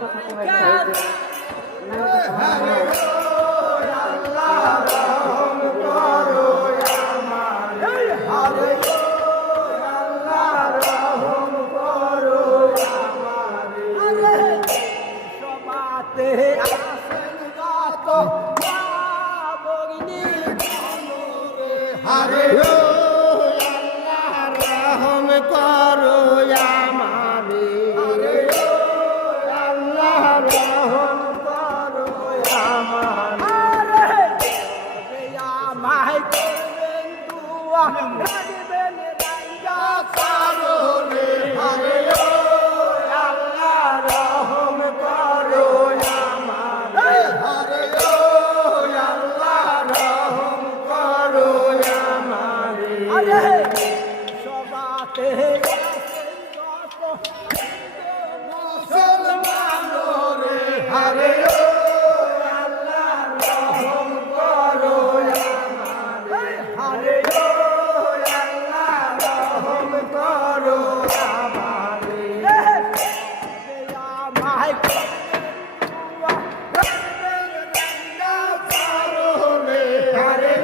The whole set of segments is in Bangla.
কথা কবে হরে আল্লাহ রহম করো আমারে, হরে আল্লাহ রহম করো আমারে, আমায় করবেন দুয়া রাখবেন রাইয়া সারোরে, হরে আল্লাহ রহম করো আমারে, হরে আল্লাহ রহম করো আমারে, সবাতে মুসলমান রে, হরে আল্লাহ রহম করো আমারে, হরে আল্লাহ রহম করো আমারে, আমায় হরে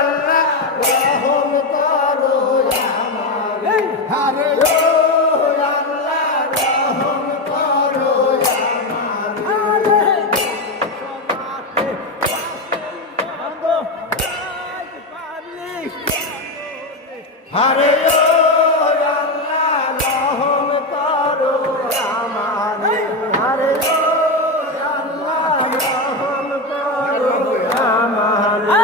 আল্লাহ রহম করো আমারে, হরে আল্লাহ রহম করো আমারে, হরে আল্লাহ রহম করো আমারে, হরে আল্লাহ রহম করো আমারে,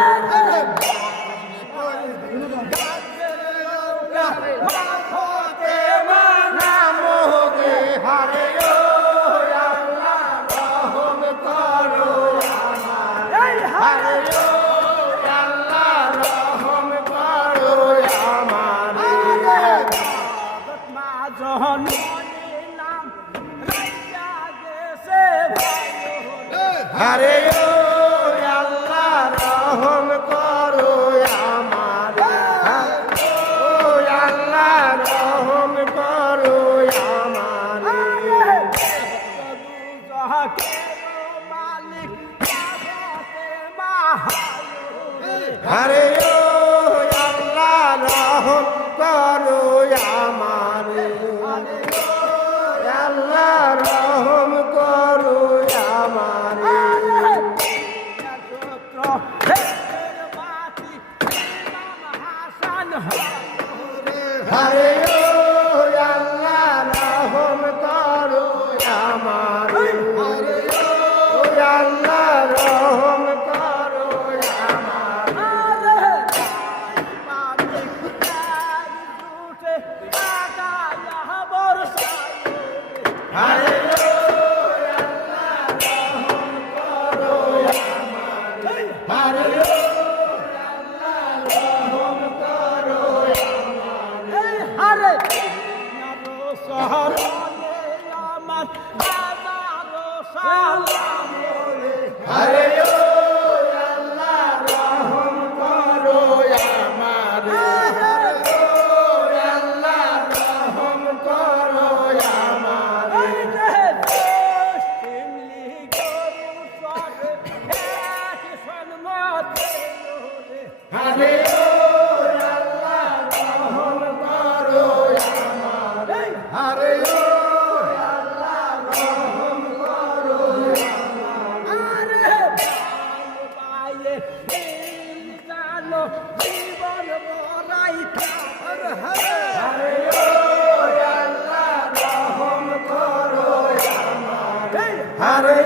মাথতে মানামোগে, হরে আল্লাহ রহম করো আমারে, হরে আল্লাহ রহম করো আমারে, হরে আল্লাহ রহম করো আমারে, আল্লাহ রহম করো আমারে, হরে আল্লাহ রহম করো আমারে, আল্লাহ রহম করো আমারে, হরে আল্লাহ রহম করো আমারে, হরে আল্লাহ রহম করো আমারে, হরে আল্লাহ রহম করো আমারে, হরে আল্লাহ রহম করো আমারে, হরে আল্লাহ রহম করো আমারে, হরে আল্লাহ রহম করো আমারে, হরে আল্লাহ রহম করো আমারে, হরে আল্লাহ রহম করো আমারে, জীবন বড়াইতা, হরে আল্লাহ রহম করো আমারে, হরে